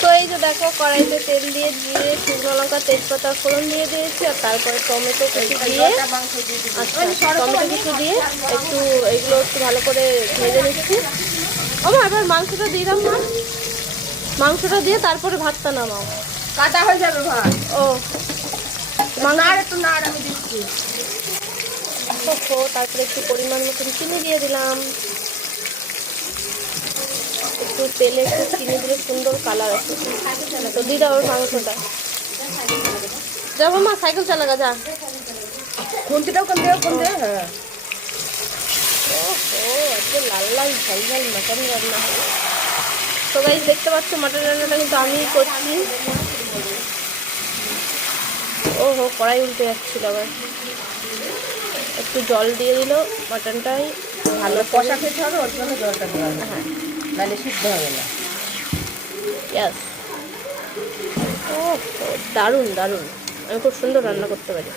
তো এই যে দেখো কড়াইতে তেল দিয়ে জিরে শুকনো লঙ্কা তেজপাতা ফোড়ন দিয়ে দিয়েছি, আর তারপরে টমেটো কুচি দিয়ে টমেটো কুচি দিয়ে একটু এগুলো একটু ভালো করে ভেজে নিচ্ছি। ও মা এবার মাংসটা দিয়ে দাও মা, মাংসটা দিয়ে তারপরে ভাতটা নামাও, কাটা হয়ে যাবে ভাত। ও একটু নাড় আমি দিচ্ছি। তারপরে একটু পরিমাণ মতন চিনি দিয়ে দিলাম, একটু তেলে একটু চিনি দিলে সুন্দর কালার আসে। তো দিয়ে দাও ওর মাংসটা। যাবো মা সাইকেল চালাগা যা। খুন্তিটাও কোন দেও কোন দেও। হ্যাঁ ওহো আজকে লাল লাল ঝাল ঝাল মাটন রান্না হবে। তো গাইস দেখতে পাচ্ছ মাটন রান্নাটা কিন্তু আমিই করছি। ওহো কড়াই উল্টে যাচ্ছিল আবার, একটু জল দিয়ে দিল, মাটনটাই ভালো কষা খেতে হবে, ওর জন্য জলটা দেওয়া হবে। হ্যাঁ নাহলে সিদ্ধ হবে না। ইয়াস। ও দারুণ দারুণ, আমি খুব সুন্দর রান্না করতে পারি।